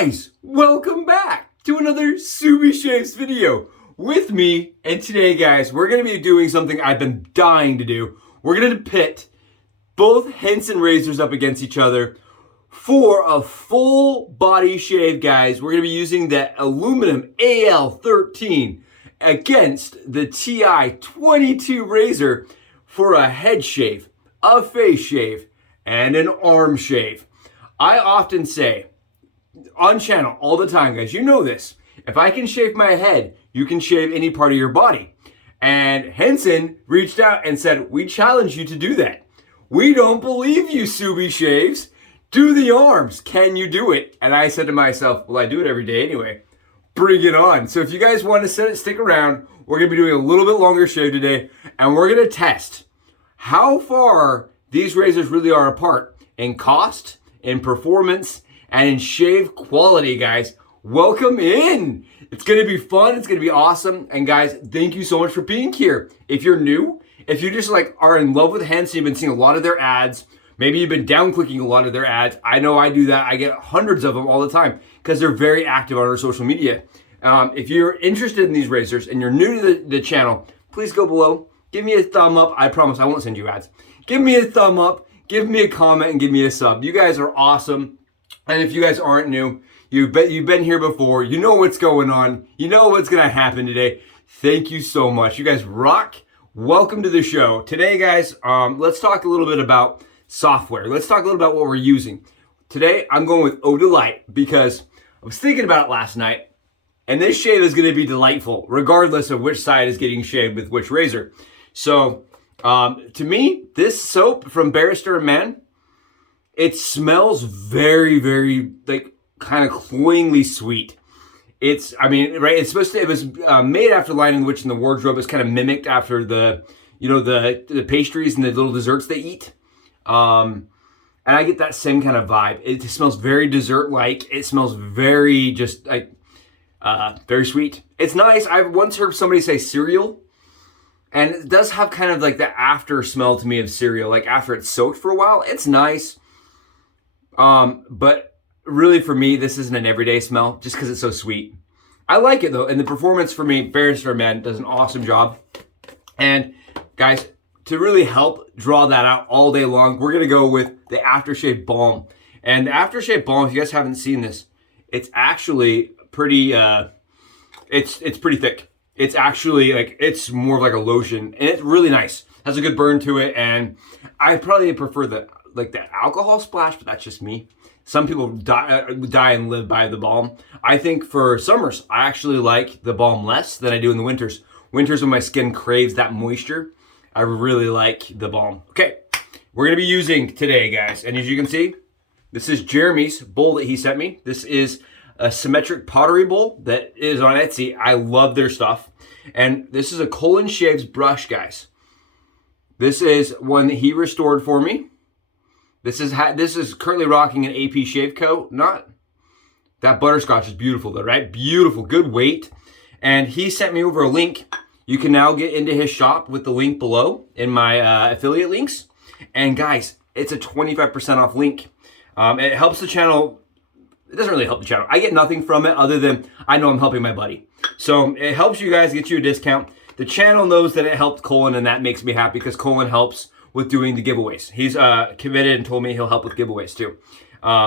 Guys, welcome back to another Subie Shaves video with me. And today, guys, we're going to be doing something I've been dying to do. We're going to pit both Henson razors up against each other for a full body shave, guys. We're going to be using the aluminum Al13 against the TI22 razor for a head shave, a face shave, and an arm shave. I often say on channel all the time, guys, you know this. If I can shave my head, you can shave any part of your body. And Henson reached out and said, we challenge you to do that. We don't believe you, Subie Shaves. Do the arms. Can you do it? And I said to myself, well, I do it every day anyway. Bring it on. So if you guys want to stick around, we're going to be doing a little bit longer shave today. And we're going to test how far these razors really are apart in cost, in performance, and in shave quality, guys. Welcome in. It's going to be fun. It's going to be awesome. And guys, thank you so much for being here. If you're new, if you just are in love with Henson, you've been seeing a lot of their ads. Maybe you've been down clicking a lot of their ads. I know I do that. I get hundreds of them all the time because they're very active on our social media. If you're interested in these razors and you're new to the channel, please go below. Give me a thumb up. I promise I won't send you ads. Give me a thumb up. Give me a comment and give me a sub. You guys are awesome. And if you guys aren't new, you've been here before. You know what's going on. You know what's going to happen today. Thank you so much. You guys rock. Welcome to the show. Today, guys, let's talk a little bit about software. Let's talk a little about what we're using. Today, I'm going with Eau de Light because I was thinking about it last night. And this shave is going to be delightful, regardless of which side is getting shaved with which razor. So, to me, this soap from Barrister and Mann, it smells very, very, kind of cloyingly sweet. It's, right, it's supposed to, it was made after Lion and the Witch in the Wardrobe. It's kind of mimicked after the pastries and the little desserts they eat. And I get that same kind of vibe. It smells very dessert-like. It smells very just, very sweet. It's nice. I've once heard somebody say cereal. And it does have kind of the after smell to me of cereal, after it's soaked for a while. It's nice. But really for me, this isn't an everyday smell just because it's so sweet. I like it though. And the performance for me, Barrister and Mann does an awesome job. And guys, to really help draw that out all day long, we're going to go with the aftershave balm. And the aftershave balm, if you guys haven't seen this, it's actually pretty, it's pretty thick. It's actually it's more of a lotion, and it's really nice. Has a good burn to it, and I probably prefer the alcohol splash, but that's just me. Some people die and live by the balm. I think for summers, I actually like the balm less than I do in the winters. Winters when my skin craves that moisture, I really like the balm. Okay, we're gonna be using today, guys, and as you can see, this is Jeremy's bowl that he sent me. This is a symmetric pottery bowl that is on Etsy. I love their stuff. And this is a Cullen Shaves brush, guys. This is one that he restored for me. This is currently rocking an AP Shaveco. Not that butterscotch is beautiful though, right? Beautiful, good weight. And he sent me over a link. You can now get into his shop with the link below in my affiliate links. And guys, it's a 25% off link. It helps the channel. It doesn't really help the channel. I get nothing from it other than I know I'm helping my buddy. So it helps you guys get you a discount. The channel knows that it helped Cullen, and that makes me happy because Cullen helps with doing the giveaways. He's committed and told me he'll help with giveaways too,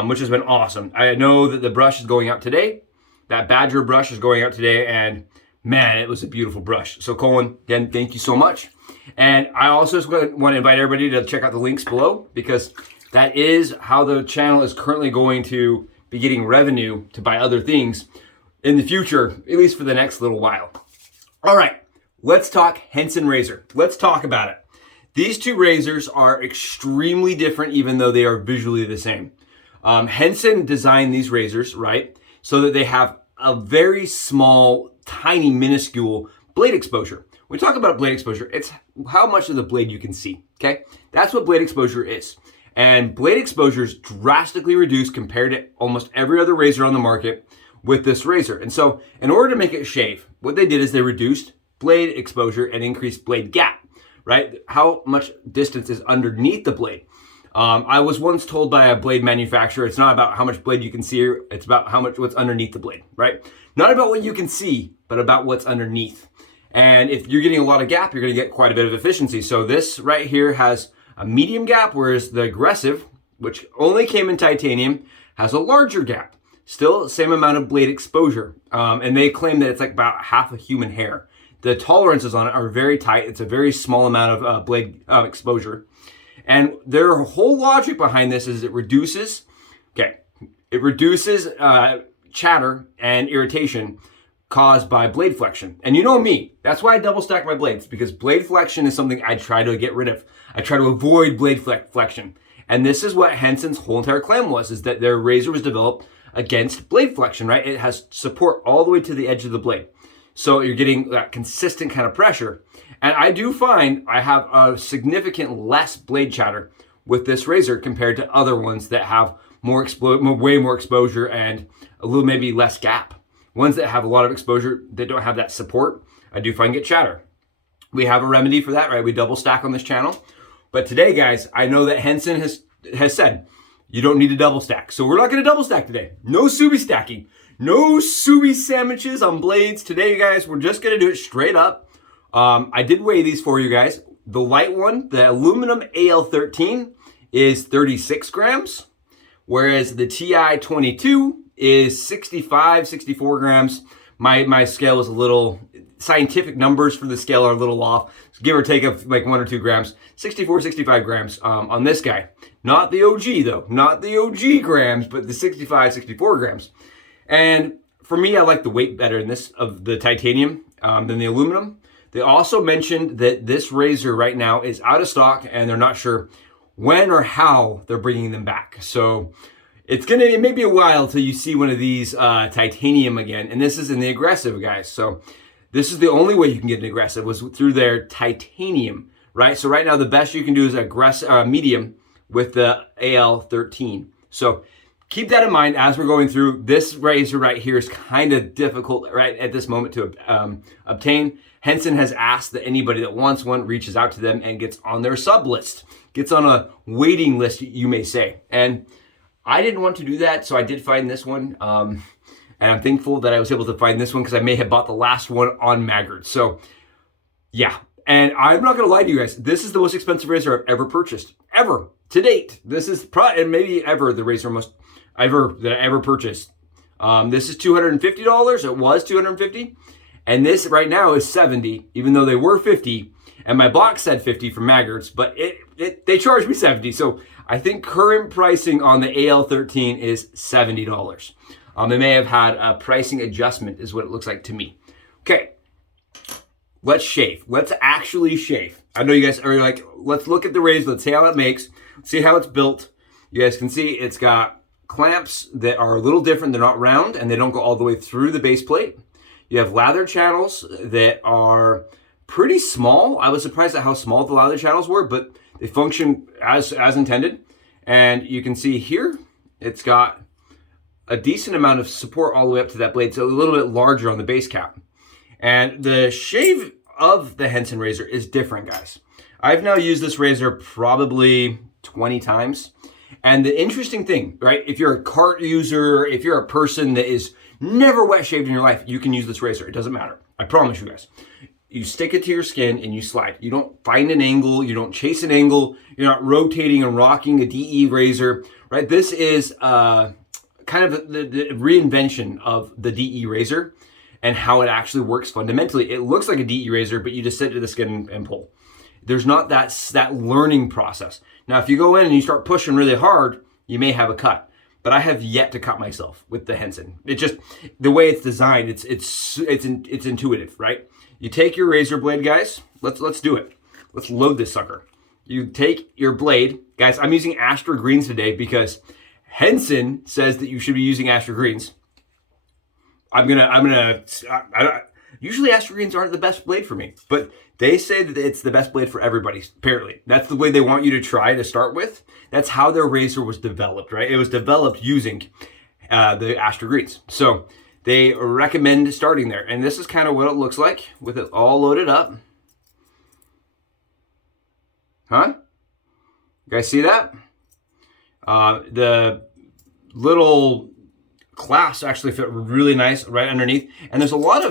which has been awesome. I know that the brush is going out today. That Badger brush is going out today, and man, it was a beautiful brush. So Cullen, again, thank you so much. And I also just want to invite everybody to check out the links below because that is how the channel is currently going to be getting revenue to buy other things in the future, at least for the next little while. All right, let's talk Henson razor. Let's talk about it. These two razors are extremely different, even though they are visually the same. Henson designed these razors, right, so that they have a very small, tiny, minuscule blade exposure. When we talk about blade exposure, it's how much of the blade you can see, okay? That's what blade exposure is. And blade exposure is drastically reduced compared to almost every other razor on the market with this razor. And so in order to make it shave, what they did is they reduced blade exposure and increased blade gap, right? How much distance is underneath the blade. I was once told by a blade manufacturer, it's not about how much blade you can see, it's about what's underneath the blade, right? Not about what you can see, but about what's underneath. And if you're getting a lot of gap, you're gonna get quite a bit of efficiency. So this right here has a medium gap, whereas the aggressive, which only came in titanium, has a larger gap. Still same amount of blade exposure. And they claim that it's like about half a human hair. The tolerances on it are very tight. It's a very small amount of blade exposure. And their whole logic behind this is it reduces chatter and irritation caused by blade flexion. And you know me, that's why I double stack my blades, because blade flexion is something I try to get rid of. I try to avoid blade flexion. And this is what Henson's whole entire claim was, is that their razor was developed against blade flexion, right? It has support all the way to the edge of the blade. So you're getting that consistent kind of pressure. And I do find I have a significant less blade chatter with this razor compared to other ones that have way more exposure and a little maybe less gap. Ones that have a lot of exposure, that don't have that support, I do find get chatter. We have a remedy for that, right? We double stack on this channel. But today, guys, I know that Henson has said you don't need to double stack. So we're not gonna double stack today. No Subie stacking. No Subie sandwiches on blades. Today, guys, we're just gonna do it straight up. I did weigh these for you guys. The light one, the aluminum AL13, is 36 grams, whereas the TI22 is 65, 64 grams. My scale is a little, scientific numbers for the scale are a little off. Give or take of like 1 or 2 grams. 64, 65 grams on this guy. Not the OG though, not the OG grams, but the 65, 64 grams. And for me, I like the weight better in this of the titanium than the aluminum. They also mentioned that this razor right now is out of stock and they're not sure when or how they're bringing them back. So it may be a while till you see one of these titanium again. And this is in the aggressive, guys. So this is the only way you can get an aggressive was through their titanium, right? So right now the best you can do is aggressive medium with the AL13. So keep that in mind as we're going through. This razor right here is kind of difficult right at this moment to obtain. Henson has asked that anybody that wants one reaches out to them and gets on their sub list, gets on a waiting list, you may say. And I didn't want to do that, so I did find this one. And I'm thankful that I was able to find this one because I may have bought the last one on Maggard. So yeah, and I'm not gonna lie to you guys, this is the most expensive razor I've ever purchased, ever, to date. This is probably, and maybe ever, the razor that I ever purchased. This is $250, it was $250. And this right now is $70, even though they were $50. And my box said $50 from Maggard's, but they charged me $70. So I think current pricing on the AL13 is $70. They may have had a pricing adjustment is what it looks like to me. Okay, let's shave. Let's actually shave. I know you guys are like, let's look at the razor. Let's see how it makes. See how it's built. You guys can see it's got clamps that are a little different. They're not round and they don't go all the way through the base plate. You have lather channels that are pretty small. I was surprised at how small the lather channels were, but they function as intended. And you can see here, it's got a decent amount of support all the way up to that blade. So a little bit larger on the base cap. And the shave of the Henson razor is different, guys. I've now used this razor probably 20 times. And the interesting thing, right? If you're a cart user, if you're a person that is never wet shaved in your life, you can use this razor. It doesn't matter. I promise you guys. You stick it to your skin and you slide. You don't find an angle. You don't chase an angle. You're not rotating and rocking a DE razor, right? This is kind of the reinvention of the DE razor and how it actually works fundamentally. It looks like a DE razor, but you just sit to the skin and pull. There's not that learning process. Now, if you go in and you start pushing really hard, you may have a cut. But I have yet to cut myself with the Henson. It just, the way it's designed, it's intuitive, right? You take your razor blade, guys. Let's do it. Let's load this sucker. You take your blade, guys. I'm using Astra greens today because Henson says that you should be using Astra greens. Usually Astra greens aren't the best blade for me, but they say that it's the best blade for everybody, apparently. That's the way they want you to try to start with. That's how their razor was developed, right? It was developed using the Astra greens. So they recommend starting there. And this is kind of what it looks like with it all loaded up. Huh? You guys see that? The little clasps actually fit really nice right underneath, and there's a lot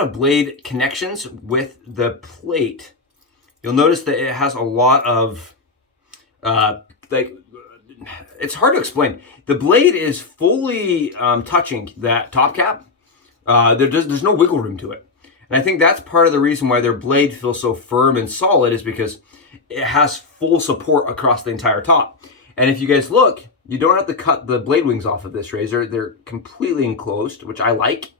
of blade connections with the plate. You'll notice that it has a lot of it's hard to explain. The blade is fully touching that top cap. There's no wiggle room to it. And I think that's part of the reason why their blade feels so firm and solid, is because it has full support across the entire top. And if you guys look, you don't have to cut the blade wings off of this razor. They're completely enclosed, which I like.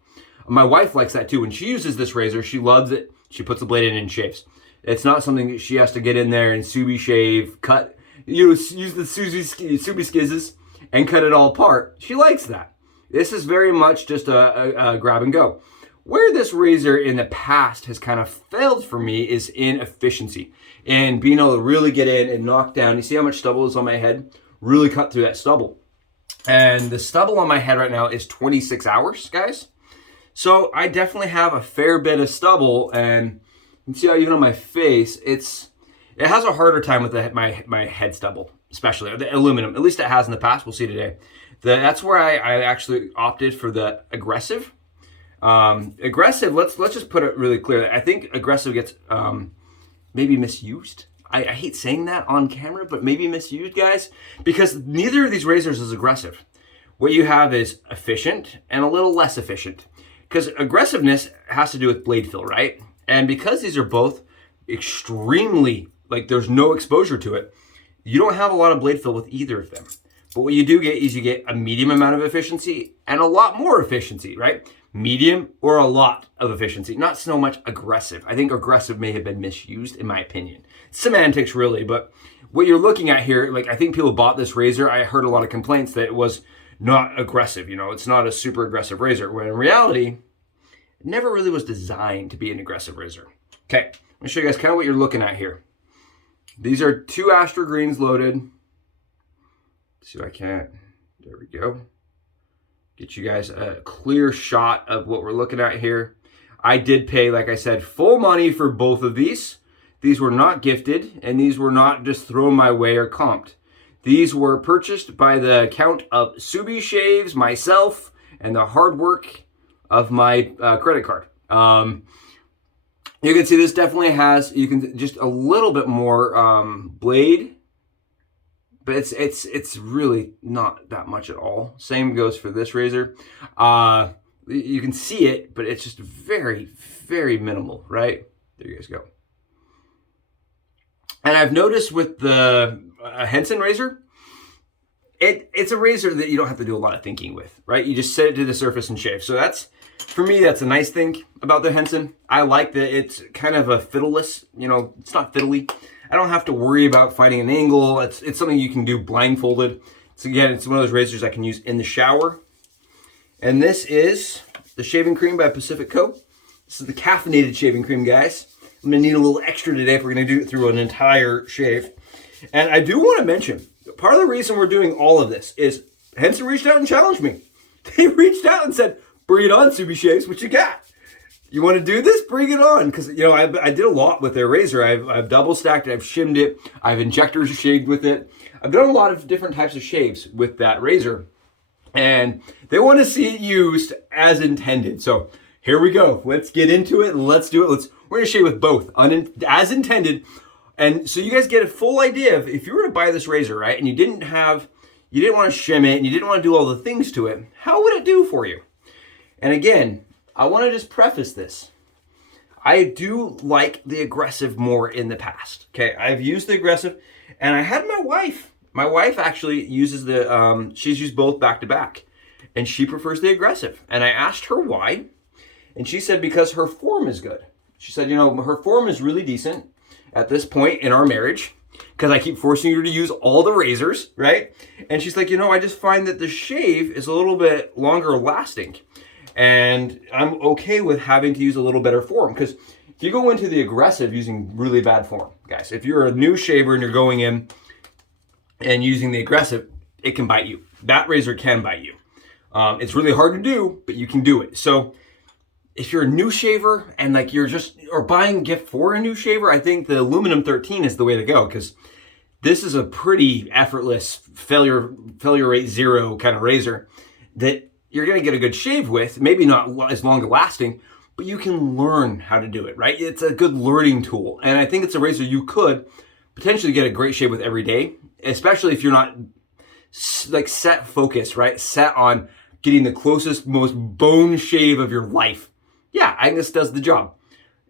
My wife likes that too. When she uses this razor, she loves it. She puts the blade in and shaves. It's not something that she has to get in there and Subie shave, cut, use the Subie skizzes and cut it all apart. She likes that. This is very much just a grab and go. Where this razor in the past has kind of failed for me is in efficiency and being able to really get in and knock down. You see how much stubble is on my head? Really cut through that stubble. And the stubble on my head right now is 26 hours, guys. So I definitely have a fair bit of stubble, and you can see how even on my face, it has a harder time with my head stubble, especially the aluminum. At least it has in the past. We'll see today. That's where I actually opted for the aggressive. Aggressive, let's just put it really clear. I think aggressive gets maybe misused. I hate saying that on camera, but maybe misused, guys, because neither of these razors is aggressive. What you have is efficient and a little less efficient, because aggressiveness has to do with blade fill, right? And because these are both extremely, like, there's no exposure to it, you don't have a lot of blade fill with either of them. But what you do get is you get a medium amount of efficiency and a lot more efficiency, right? Medium or a lot of efficiency, not so much aggressive. I think aggressive may have been misused, in my opinion. Semantics, really, but what you're looking at here, like, I think people bought this razor. I heard a lot of complaints that it was not aggressive. You know, it's not a super aggressive razor, when in reality, it never really was designed to be an aggressive razor. Okay, I'm gonna show you guys kind of what you're looking at here. These are 2 Astra greens loaded. Let's see if I can't. There we go. Get you guys a clear shot of what we're looking at here. I did pay, like I said, full money for both of these. These were not gifted, and these were not just thrown my way or comped. These were purchased by the account of Subie shaves, myself, and the hard work of my credit card. You can see this definitely has, you can just a little bit more blade, but it's really not that much at all. Same goes for this razor. You can see it, but it's just very, very minimal, right? There you guys go. And I've noticed with the Henson razor, it's a razor that you don't have to do a lot of thinking with, right? You just set it to the surface and shave. So that's, for me, that's a nice thing about the Henson. I like that it's kind of a fiddleless, you know, it's not fiddly. I don't have to worry about finding an angle. It's something you can do blindfolded. So again, it's one of those razors I can use in the shower. And this is the shaving cream by Pacifico. This is the caffeinated shaving cream, guys. I'm gonna need a little extra today if we're gonna do it through an entire shave. And I do wanna mention, part of the reason we're doing all of this is Henson reached out and challenged me. They reached out and said, bring it on, Subie Shaves, what you got? You want to do this? Bring it on. Because, you know, I did a lot with their razor. I've double stacked it, I've shimmed it, I've injectors shaved with it. I've done a lot of different types of shaves with that razor. And they want to see it used as intended. So here we go. Let's get into it. Let's do it. We're going to shave with both, as intended. And so you guys get a full idea of, if you were to buy this razor, right, and you didn't want to shim it, and you didn't want to do all the things to it, how would it do for you? And again, I want to just preface this. I do like the aggressive more in the past. Okay, I've used the aggressive, and I had my wife. My wife actually uses the, she's used both back to back, and she prefers the aggressive. And I asked her why, and she said because her form is good. She said, you know, her form is really decent at this point in our marriage, because I keep forcing her to use all the razors, right? And she's like, you know, I just find that the shave is a little bit longer lasting. And I'm okay with having to use a little better form, because if you go into the aggressive using really bad form, guys, if you're a new shaver and you're going in and using the aggressive, it can bite you. That razor can bite you. It's really hard to do, but you can do it. So if you're a new shaver and like you're just, or buying a gift for a new shaver, I think the aluminum 13 is the way to go, because this is a pretty effortless failure rate 0 kind of razor that you're going to get a good shave with. Maybe not as long lasting, but you can learn how to do it, right? It's a good learning tool. And I think it's a razor you could potentially get a great shave with every day, especially if you're not like set focus, right? Set on getting the closest, most bone shave of your life. Yeah, I think this does the job.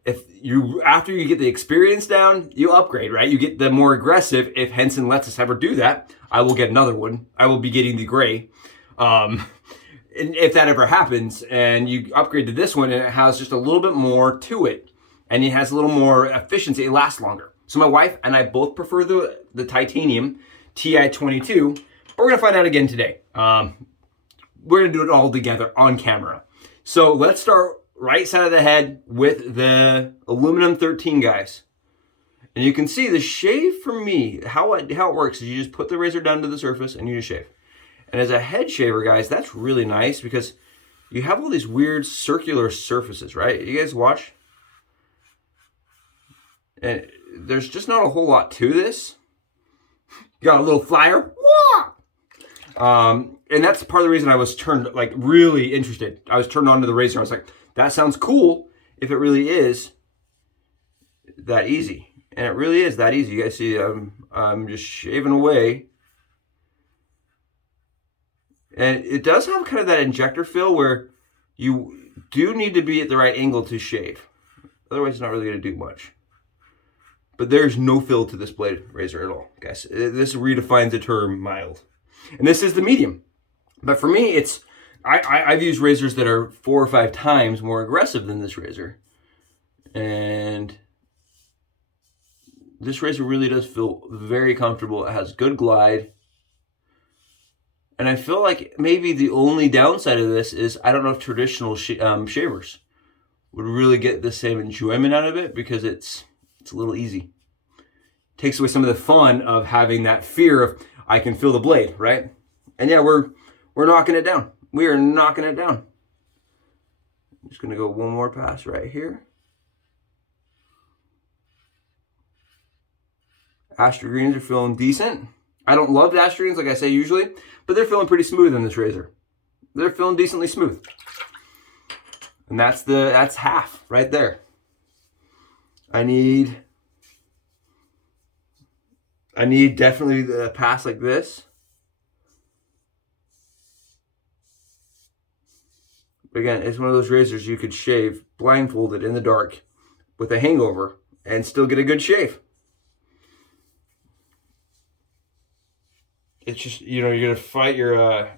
If you, after you get the experience down, you upgrade, right? You get the more aggressive. If Henson lets us ever do that, I will get another one. I will be getting the gray. And if that ever happens and you upgrade to this one and it has just a little bit more to it and it has a little more efficiency, it lasts longer. So my wife and I both prefer the titanium TI22, but we're gonna find out again today. We're gonna do it all together on camera. So let's start right side of the head with the aluminum 13, guys. And you can see the shave for me, how it works is you just put the razor down to the surface and you just shave. And as a head shaver, guys, that's really nice because you have all these weird circular surfaces, right? You guys watch? And there's just not a whole lot to this. You got a little flyer. And that's part of the reason I was turned, like, really interested. I was turned on to the razor. I was like, that sounds cool if it really is that easy. And it really is that easy. You guys see, I'm just shaving away. And it does have kind of that injector feel where you do need to be at the right angle to shave. Otherwise, it's not really going to do much. But there's no fill to this blade razor at all, guys. This redefines the term mild. And this is the medium. But for me, it's I've used razors that are 4 or 5 times more aggressive than this razor. And this razor really does feel very comfortable. It has good glide. And I feel like maybe the only downside of this is I don't know if traditional shavers would really get the same enjoyment out of it because it's a little easy. Takes away some of the fun of having that fear of I can feel the blade, right? And yeah, we're knocking it down. We are knocking it down. I'm just gonna go one more pass right here. Astra greens are feeling decent. I don't love the Astra greens like I say usually, but they're feeling pretty smooth in this razor. They're feeling decently smooth. And that's half right there. I need definitely a pass like this. But again, it's one of those razors you could shave blindfolded in the dark with a hangover and still get a good shave. It's just, you know, you're gonna fight your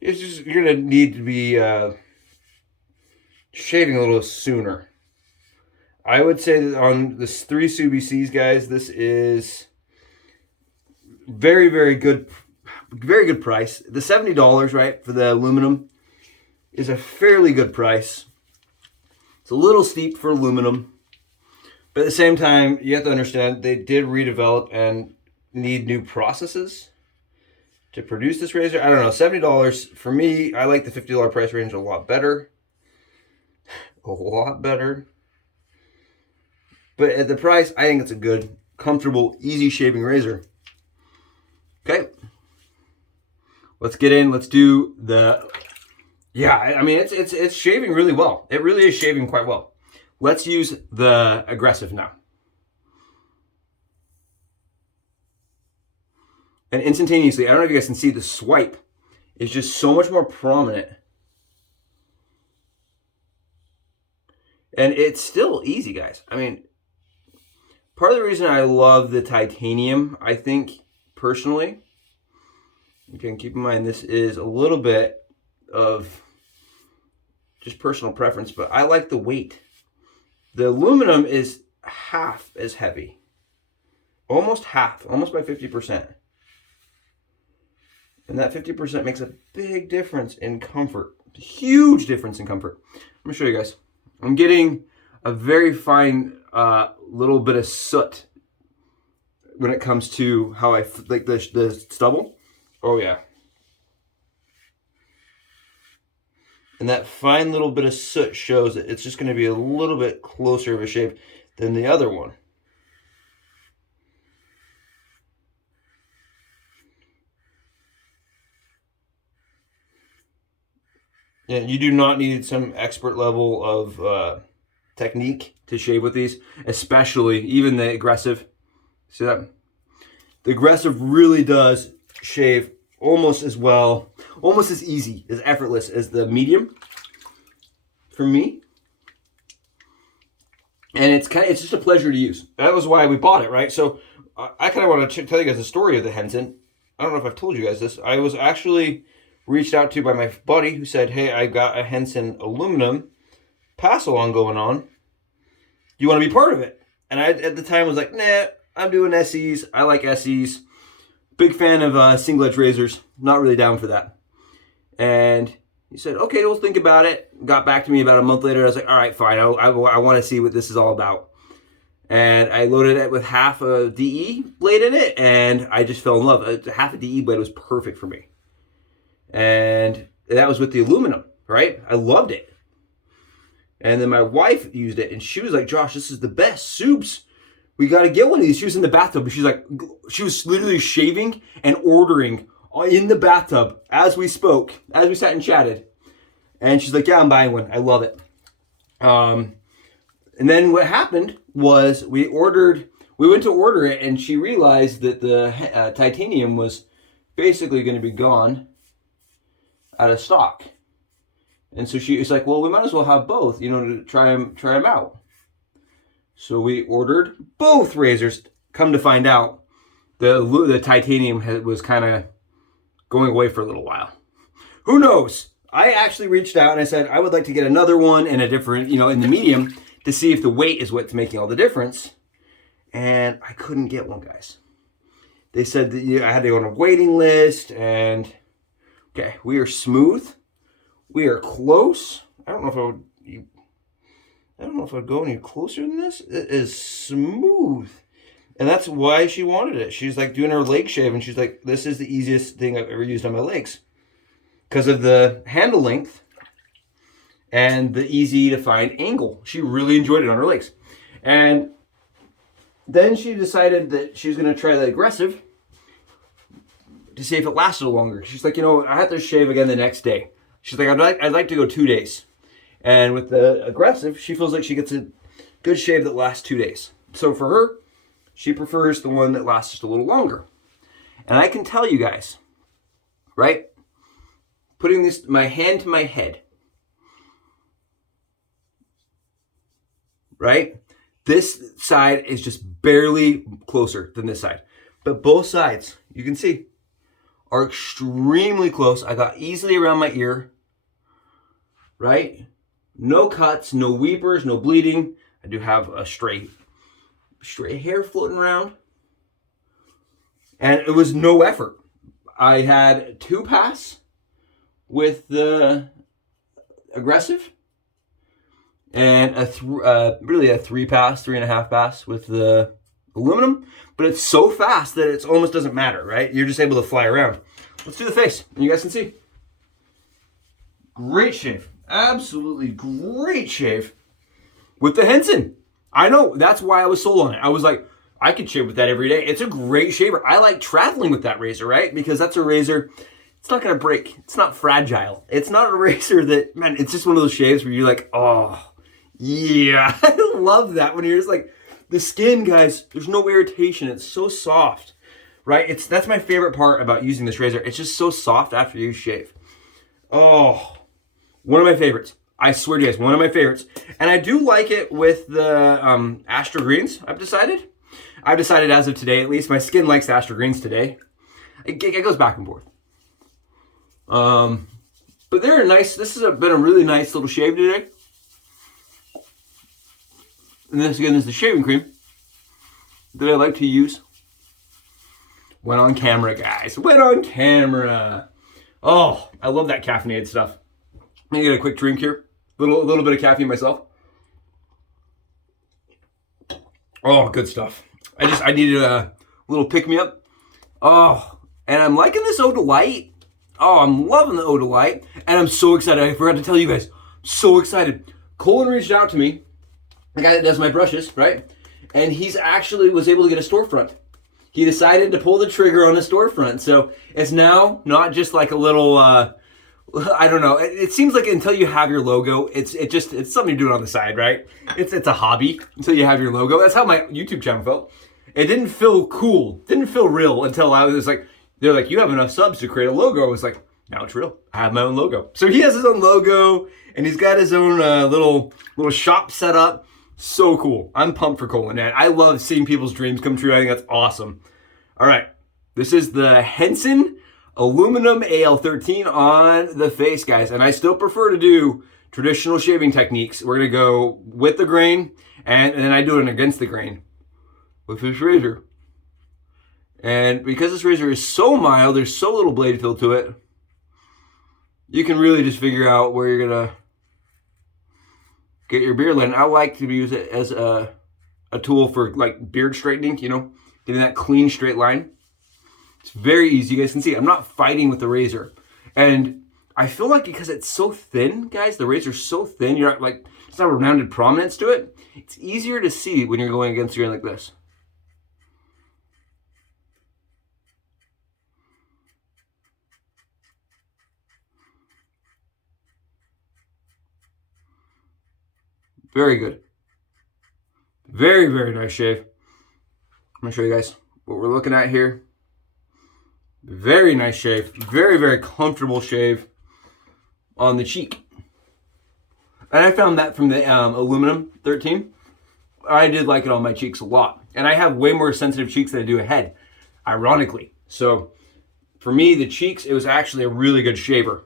you're gonna need to be shaving a little sooner. I would say that on this 3 Subie Cs, guys, this is very, very good price. The $70, right, for the aluminum is a fairly good price. It's a little steep for aluminum, but at the same time, you have to understand they did redevelop and need new processes to produce this razor. I don't know, $70 for me. I like the $50 price range a lot better. A lot better. But at the price, I think it's a good, comfortable, easy shaving razor. Okay. Let's get in. Let's do the... Yeah, I mean, it's shaving really well. It really is shaving quite well. Let's use the aggressive now. And instantaneously, I don't know if you guys can see, the swipe is just so much more prominent. And it's still easy, guys. I mean, part of the reason I love the titanium, I think, personally, you can keep in mind this is a little bit of just personal preference, but I like the weight. The aluminum is half as heavy. Almost half, almost by 50%. And that 50% makes a big difference in comfort. A huge difference in comfort. Let me show you guys. I'm getting a very fine little bit of soot when it comes to how I like the stubble. Oh yeah. And that fine little bit of soot shows that it's just going to be a little bit closer of a shave than the other one. Yeah, you do not need some expert level of technique to shave with these, especially even the aggressive. See that? The aggressive really does shave almost as well, almost as easy, as effortless as the medium for me. And it's just a pleasure to use. That was why we bought it, right? So I kind of want to tell you guys the story of the Henson. I don't know if I've told you guys this. I was actually reached out to by my buddy who said, hey, I got a Henson aluminum pass along going on. Do you want to be part of it? And I, at the time, was like, nah, I'm doing SEs. I like SEs. Big fan of single edge razors. Not really down for that. And he said, okay, we'll think about it. Got back to me about a month later. I was like, all right, fine. I want to see what this is all about. And I loaded it with half a DE blade in it, and I just fell in love. Half a DE blade was perfect for me. And that was with the aluminum, right? I loved it. And then my wife used it, and she was like, Josh, this is the best. Subes, we got to get one of these. She was in the bathtub, but she's like, she was literally shaving and ordering in the bathtub as we spoke, as we sat and chatted. And she's like, yeah, I'm buying one. I love it. And then what happened was we went to order it, and she realized that the titanium was basically going to be gone out of stock. And so she was like, well, we might as well have both, you know, to try them out. So we ordered both razors. Come to find out, the titanium was kind of going away for a little while. Who knows? I actually reached out and I said, I would like to get another one in a different, you know, in the medium to see if the weight is what's making all the difference. And I couldn't get one, guys. They said that I had to go on a waiting list, and okay, we are smooth. We are close. I don't know if I would go any closer than this. It is smooth. And that's why she wanted it. She's like doing her leg shave, and she's like, this is the easiest thing I've ever used on my legs. Because of the handle length and the easy to find angle. She really enjoyed it on her legs. And then she decided that she was going to try the aggressive to see if it lasted longer. She's like, you know, I have to shave again the next day. She's like, I'd like to go 2 days. And with the aggressive, she feels like she gets a good shave that lasts 2 days. So for her, she prefers the one that lasts just a little longer. And I can tell you guys, right? Putting my hand to my head, right? This side is just barely closer than this side. But both sides, you can see, are extremely close. I got easily around my ear, right? No cuts, no weepers, no bleeding. I do have a straight hair floating around. And it was no effort. I had 2 pass with the aggressive, and really a 3.5 pass with the aluminum. But it's so fast that it almost doesn't matter, right? You're just able to fly around. Let's do the face, and you guys can see. Great shave. Absolutely great shave with the Henson. I know, that's why I was sold on it. I was like, I could shave with that every day. It's a great shaver. I like traveling with that razor, right? Because that's a razor, it's not going to break. It's not fragile. It's not a razor that, man, it's just one of those shaves where you're like, oh, yeah. I love that when you're just like, the skin, guys, there's no irritation. It's so soft, right? That's my favorite part about using this razor. It's just so soft after you shave. Oh, one of my favorites. I swear to you guys, one of my favorites. And I do like it with the Astra greens, I've decided. As of today, at least. My skin likes Astra greens today. It goes back and forth. But they're nice. This has been a really nice little shave today. And this again is the shaving cream that I like to use. Went on camera, guys. Went on camera. Oh, I love that caffeinated stuff. I'm gonna get a quick drink here. A little bit of caffeine myself. Oh, good stuff. I needed a little pick-me-up. Oh, and I'm liking this Eau de Light. Oh, I'm loving the Eau de Light. And I'm so excited. I forgot to tell you guys. So excited. Cullen reached out to me, the guy that does my brushes, right? And he's actually was able to get a storefront. He decided to pull the trigger on a storefront. So it's now not just like a little I don't know. It seems like until you have your logo, it's something you're doing on the side, right? It's a hobby until you have your logo. That's how my YouTube channel felt. It didn't feel cool, didn't feel real until I was like, they're like, you have enough subs to create a logo. I was like, now it's real. I have my own logo. So he has his own logo and he's got his own little shop set up. So cool. I'm pumped for Cullen, man. I love seeing people's dreams come true. I think that's awesome. All right. This is the Henson Aluminum Al13 on the face, guys. And I still prefer to do traditional shaving techniques. We're going to go with the grain and then I do it against the grain with this razor. And because this razor is so mild, there's so little blade fill to it, you can really just figure out where you're going to get your beard line. I like to use it as a tool for like beard straightening, you know, getting that clean straight line. It's very easy. You guys can see I'm not fighting with the razor. And I feel like because it's so thin, guys, the razor's so thin, you're not like, it's not a rounded prominence to it. It's easier to see when you're going against your grain like this. Very good. Very, very nice shave. I'm gonna show you guys what we're looking at here. Very nice shave. Very, very comfortable shave on the cheek. And I found that from the aluminum 13. I did like it on my cheeks a lot. And I have way more sensitive cheeks than I do a head, ironically. So for me, the cheeks, it was actually a really good shaver.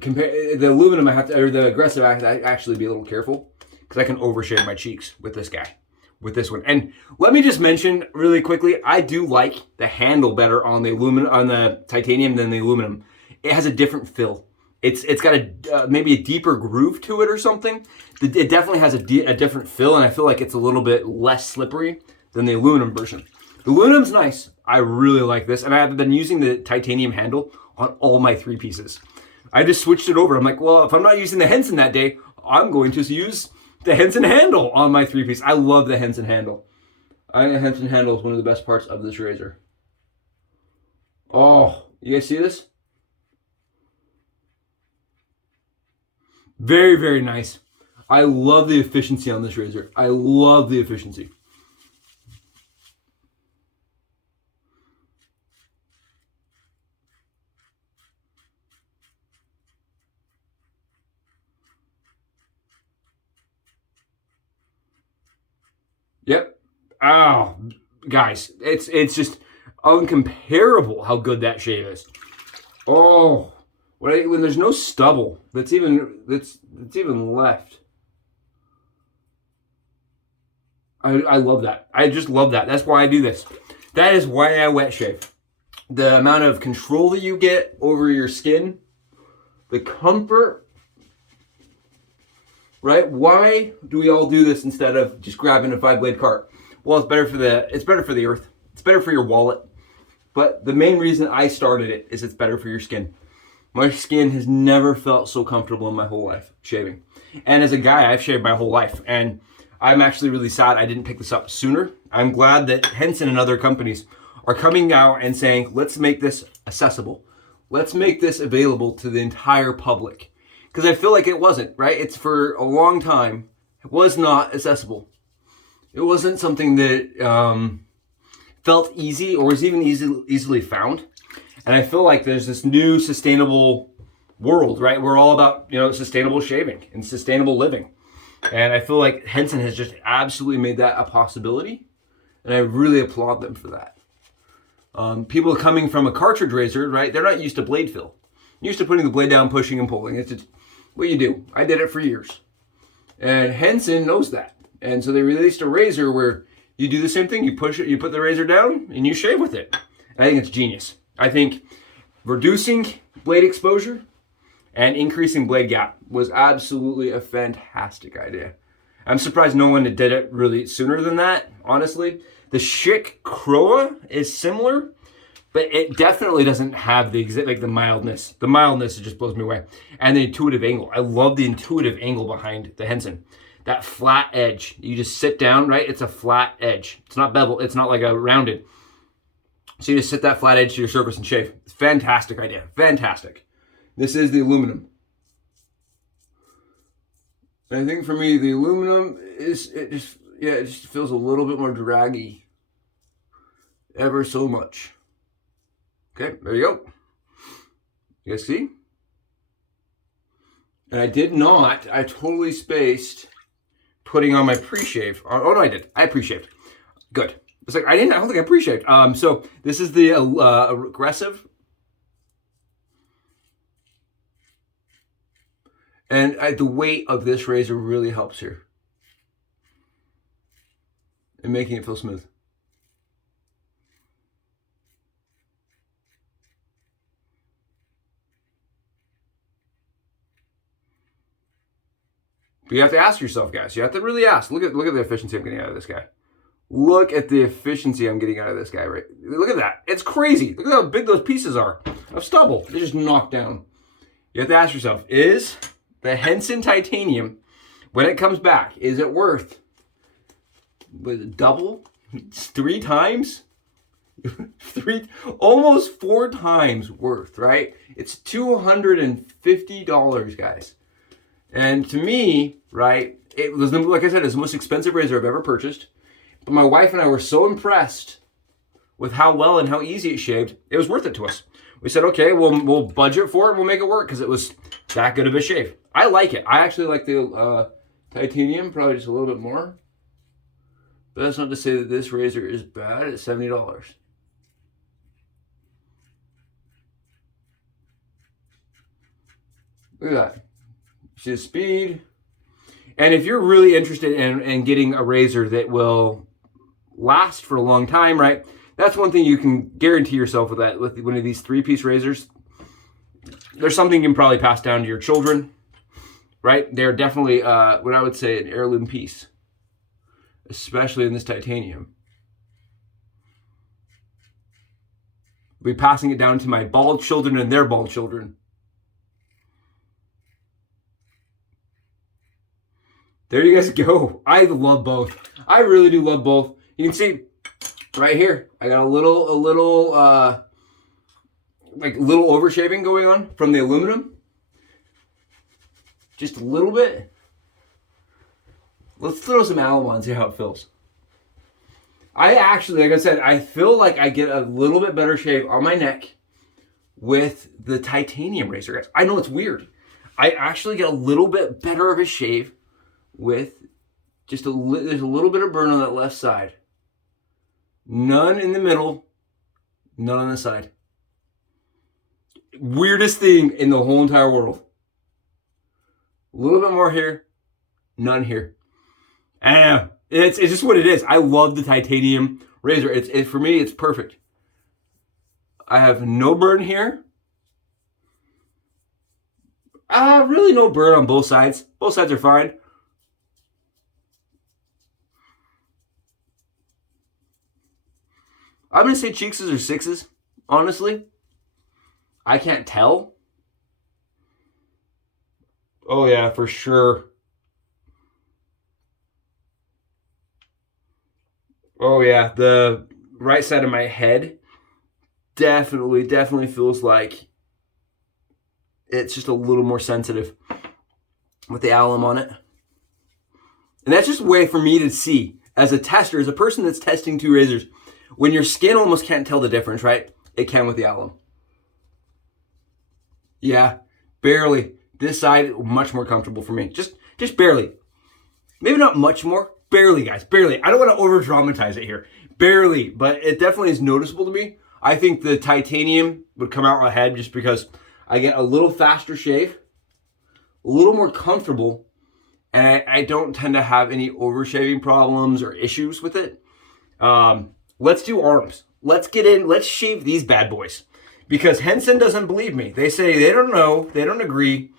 Compare the aluminum, I have to, or the aggressive, I have to actually be a little careful because I can overshave my cheeks with this guy, with this one. And let me just mention really quickly, I do like the handle better on the aluminum, on the titanium than the aluminum. It has a different fill. It's got a maybe a deeper groove to it or something. It definitely has a different fill, and I feel like it's a little bit less slippery than the aluminum version. The aluminum's nice. I really like this, and I've been using the titanium handle on all my 3 pieces. I just switched it over. I'm like, well, if I'm not using the Henson that day, I'm going to use the Henson handle on my 3-piece. I love the Henson handle. I think the Henson handle is one of the best parts of this razor. Oh, you guys see this? Very, very nice. I love the efficiency on this razor. I love the efficiency. Yep. Oh, guys, it's just uncomparable how good that shave is. Oh, when there's no stubble, that's even left. I love that. I just love that. That's why I do this. That is why I wet shave. The amount of control that you get over your skin, the comfort. Right? Why do we all do this instead of just grabbing a 5-blade cart? Well, it's better for the earth. It's better for your wallet. But the main reason I started it is it's better for your skin. My skin has never felt so comfortable in my whole life shaving. And as a guy, I've shaved my whole life. And I'm actually really sad I didn't pick this up sooner. I'm glad that Henson and other companies are coming out and saying, let's make this accessible. Let's make this available to the entire public. Because I feel like it wasn't, right? It's for a long time, it was not accessible. It wasn't something that felt easy or was even easily found. And I feel like there's this new sustainable world, right? We're all about, you know, sustainable shaving and sustainable living. And I feel like Henson has just absolutely made that a possibility. And I really applaud them for that. People coming from a cartridge razor, right? They're not used to blade fill. Used to putting the blade down, pushing and pulling. It's just what you do. I did it for years. And Henson knows that. And so they released a razor where you do the same thing. You push it, you put the razor down, and you shave with it. And I think it's genius. I think reducing blade exposure and increasing blade gap was absolutely a fantastic idea. I'm surprised no one did it really sooner than that, honestly. The Schick Croa is similar, but it definitely doesn't have the mildness. The mildness, it just blows me away. And the intuitive angle. I love the intuitive angle behind the Henson. That flat edge. You just sit down, right? It's a flat edge. It's not bevel. It's not like a rounded. So you just set that flat edge to your surface and shave. It's a fantastic idea. Fantastic. This is the aluminum. And I think for me, the aluminum it just feels a little bit more draggy. Ever so much. Okay, there you go. You guys see? And I totally spaced putting on my pre-shave. Oh no, I did. I pre-shaved. Good. It's like, I don't think I pre-shaved. So this is the aggressive. And the weight of this razor really helps here in making it feel smooth. But you have to ask yourself, guys. You have to really ask. Look at the efficiency I'm getting out of this guy. Look at the efficiency I'm getting out of this guy. Right? Look at that. It's crazy. Look at how big those pieces are of stubble. They just knocked down. You have to ask yourself, is the Henson titanium, when it comes back, is it worth double? 3 times? Almost 4 times worth, right? It's $250, guys. And to me, right, it was, like I said, it's the most expensive razor I've ever purchased. But my wife and I were so impressed with how well and how easy it shaved, it was worth it to us. We said, okay, we'll budget for it and we'll make it work because it was that good of a shave. I like it. I actually like the titanium, probably just a little bit more. But that's not to say that this razor is bad at $70. Look at that. See the speed. And if you're really interested in getting a razor that will last for a long time, right? That's one thing you can guarantee yourself with that. With one of these 3-piece razors, there's something you can probably pass down to your children, right? They're definitely what I would say an heirloom piece, especially in this titanium. I'll be passing it down to my bald children and their bald children. There you guys go. I love both. I really do love both. You can see right here, I got a little overshaving going on from the aluminum. Just a little bit. Let's throw some alum on and see how it feels. I actually, like I said, I feel like I get a little bit better shave on my neck with the titanium razor, guys. I know it's weird. I actually get a little bit better of a shave with just there's a little bit of burn on that left side. None in the middle, none on the side. Weirdest thing in the whole entire world. A little bit more here, none here. I don't know. It's just what it is. I love the titanium razor. For me, it's perfect. I have no burn here. Really no burn on both sides. Both sides are fine. I'm going to say cheeks are 6s, honestly. I can't tell. Oh yeah, for sure. Oh yeah, the right side of my head definitely feels like it's just a little more sensitive with the alum on it. And that's just a way for me to see as a tester, as a person that's testing 2 razors, when your skin almost can't tell the difference, right? It can with the alum. Yeah, barely. This side, much more comfortable for me. Just barely. Maybe not much more. Barely, guys. Barely. I don't want to over-dramatize it here. Barely. But it definitely is noticeable to me. I think the titanium would come out ahead just because I get a little faster shave, a little more comfortable, and I don't tend to have any overshaving problems or issues with it. Let's do arms. Let's get in. Let's shave these bad boys. Because Henson doesn't believe me. They say they don't know. They don't agree.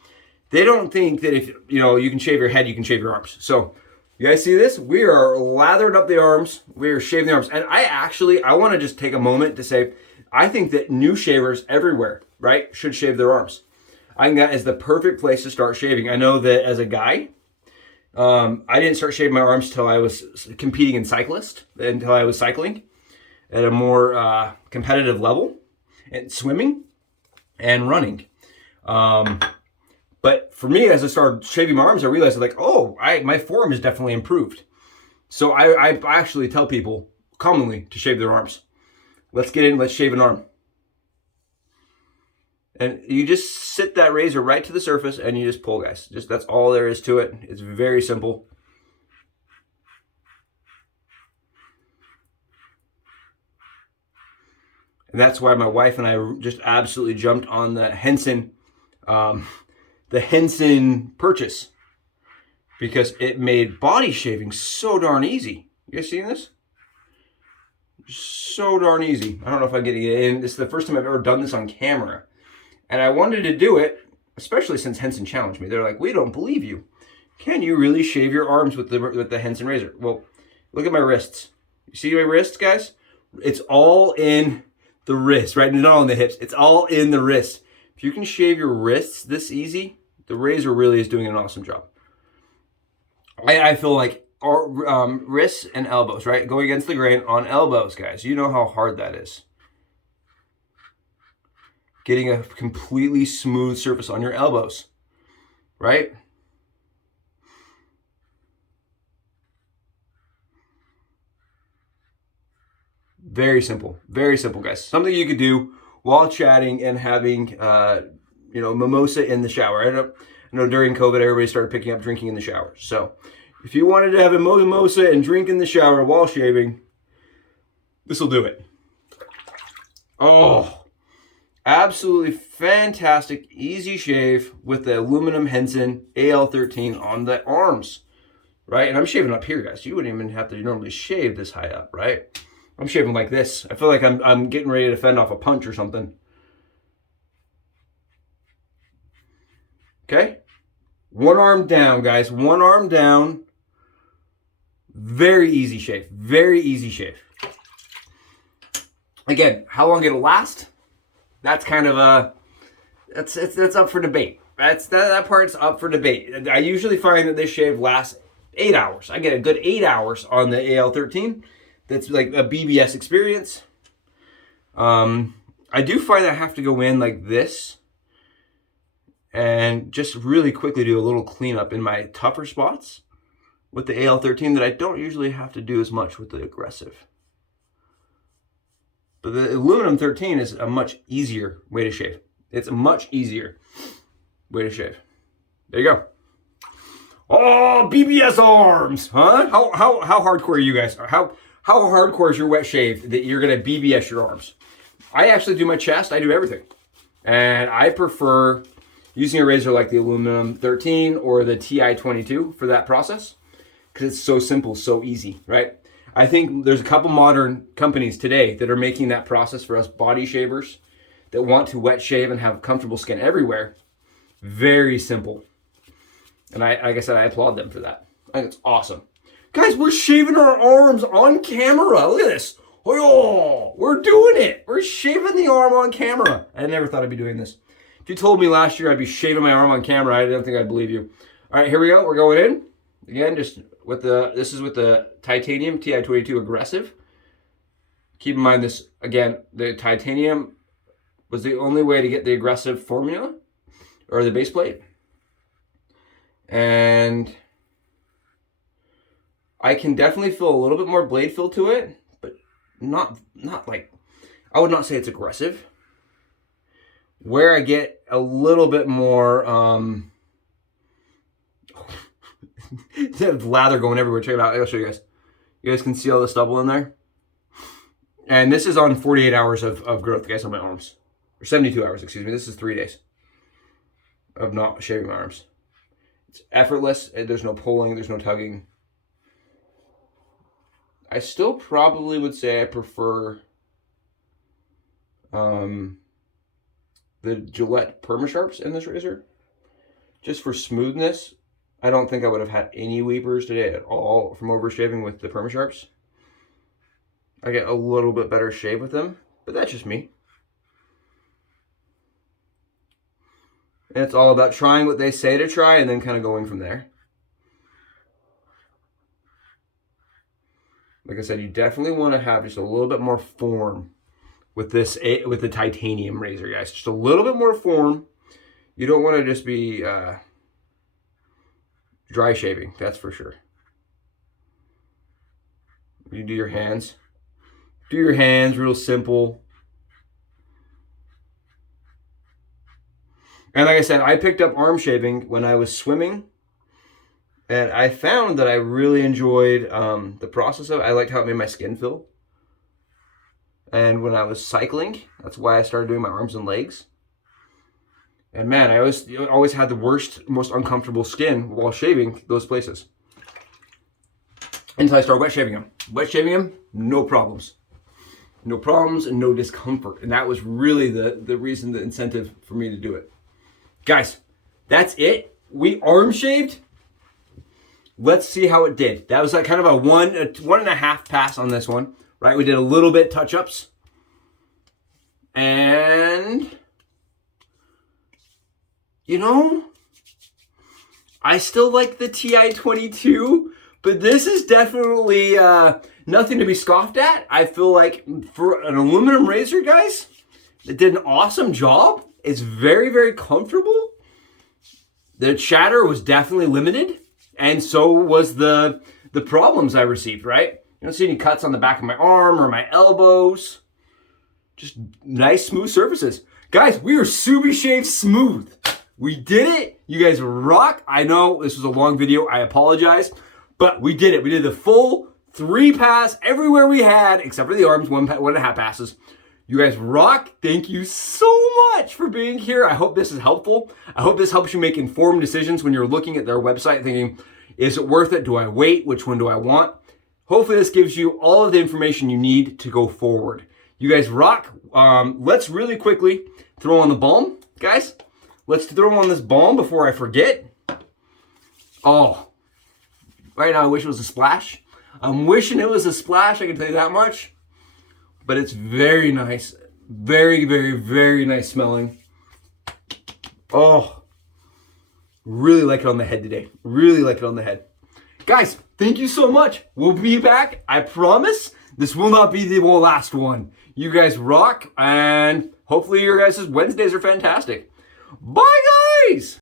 They don't think that if you can shave your head, you can shave your arms. So you guys see this? We are lathered up the arms. We are shaving the arms. And I want to just take a moment to say, I think that new shavers everywhere, right, should shave their arms. I think that is the perfect place to start shaving. I know that as a guy, I didn't start shaving my arms until I was competing in until I was cycling. at a more competitive level at swimming and running. But for me, as I started shaving my arms, I realized like, oh, my form is definitely improved. So I actually tell people commonly to shave their arms. Let's get in, let's shave an arm. And you just sit that razor right to the surface and you just pull, guys. Just that's all there is to it. It's very simple. And that's why my wife and I just absolutely jumped on the Henson purchase, because it made body shaving so darn easy. You guys seeing this? So darn easy. I don't know if I'm getting it in. This is the first time I've ever done this on camera. And I wanted to do it, especially since Henson challenged me. They're like, we don't believe you. Can you really shave your arms with the Henson razor? Well, look at my wrists. You see my wrists, guys? It's all in the wrist, right? Not all in the hips. It's all in the wrist. If you can shave your wrists this easy, the razor really is doing an awesome job. I feel like our wrists and elbows, right? Going against the grain on elbows, guys. You know how hard that is. Getting a completely smooth surface on your elbows, right? Very simple, guys. Something you could do while chatting and having, mimosa in the shower. I know during COVID, everybody started picking up drinking in the shower. So if you wanted to have a mimosa and drink in the shower while shaving, this will do it. Oh, absolutely fantastic, easy shave with the aluminum Henson Al13 on the arms, right? And I'm shaving up here, guys. You wouldn't even have to normally shave this high up, right? I'm shaving like this. I feel like I'm getting ready to fend off a punch or something. Okay? One arm down, guys. One arm down. Very easy shave. Very easy shave. Again, how long it'll last? That's kind of that's up for debate. That part's up for debate. I usually find that this shave lasts 8 hours. I get a good 8 hours on the Al13. That's like a BBS experience. I do find I have to go in like this and just really quickly do a little cleanup in my tougher spots with the Al13 that I don't usually have to do as much with the aggressive. But the aluminum 13 is a much easier way to shave. It's a much easier way to shave. There you go. Oh, BBS arms, huh? How hardcore are you guys? How hardcore is your wet shave that you're gonna BBS your arms? I actually do my chest. I do everything, and I prefer using a razor like the aluminum 13 or the TI22 for that process because it's so simple, so easy, right? I think there's a couple modern companies today that are making that process for us body shavers that want to wet shave and have comfortable skin everywhere very simple. And like I said, I applaud them for that. I think it's awesome. Guys, we're shaving our arms on camera. Look at this. Oh, we're doing it. We're shaving the arm on camera. I never thought I'd be doing this. If you told me last year I'd be shaving my arm on camera, I don't think I'd believe you. All right, here we go. We're going in. Again, just with this is with the titanium TI22 aggressive. Keep in mind this, again, the titanium was the only way to get the aggressive formula or the base plate. And I can definitely feel a little bit more blade feel to it, but not like, I would not say it's aggressive. Where I get a little bit more lather going everywhere. Check it out. I'll show you guys. You guys can see all the stubble in there. And this is on 48 hours of growth, guys, on my arms. Or 72 hours, excuse me. This is 3 days of not shaving my arms. It's effortless. There's no pulling. There's no tugging. I still probably would say I prefer the Gillette Perma-Sharps in this razor. Just for smoothness. I don't think I would have had any weepers today at all from overshaving with the Perma-Sharps. I get a little bit better shave with them, but that's just me. And it's all about trying what they say to try and then kind of going from there. Like I said, you definitely want to have just a little bit more form with this, with the titanium razor, guys. Just a little bit more form. You don't want to just be dry shaving, that's for sure. You do your hands. Do your hands real simple. And like I said, I picked up arm shaving when I was swimming. And I found that I really enjoyed the process of it. I liked how it made my skin feel. And when I was cycling, that's why I started doing my arms and legs. And man, I always had the worst, most uncomfortable skin while shaving those places. Until I started wet shaving them. Wet shaving them, no problems. No problems and no discomfort. And that was really the reason, the incentive for me to do it. Guys, that's it. We arm shaved. Let's see how it did. That was like kind of a 1.5 pass on this one, right? We did a little bit touch-ups. And, you know, I still like the TI22, but this is definitely nothing to be scoffed at. I feel like for an aluminum razor, guys, it did an awesome job. It's very, very comfortable. The chatter was definitely limited. And so was the problems I received, right? You don't see any cuts on the back of my arm or my elbows. Just nice, smooth surfaces. Guys, we were Subie Shave smooth. We did it. You guys rock. I know this was a long video. I apologize. But we did it. We did the full 3 pass everywhere we had, except for the arms, 1.5 passes. You guys rock. Thank you so much for being here. I hope this is helpful. I hope this helps you make informed decisions when you're looking at their website thinking, is it worth it? Do I wait? Which one do I want? Hopefully this gives you all of the information you need to go forward. You guys rock. Let's really quickly throw on the balm, guys. Let's throw on this balm before I forget. Oh, right now I wish it was a splash. I'm wishing it was a splash, I can tell you that much. But it's very nice. Very, very, very nice smelling. Oh, really like it on the head today. Really like it on the head. Guys, thank you so much. We'll be back. I promise this will not be the last one. You guys rock, and hopefully your guys' Wednesdays are fantastic. Bye, guys!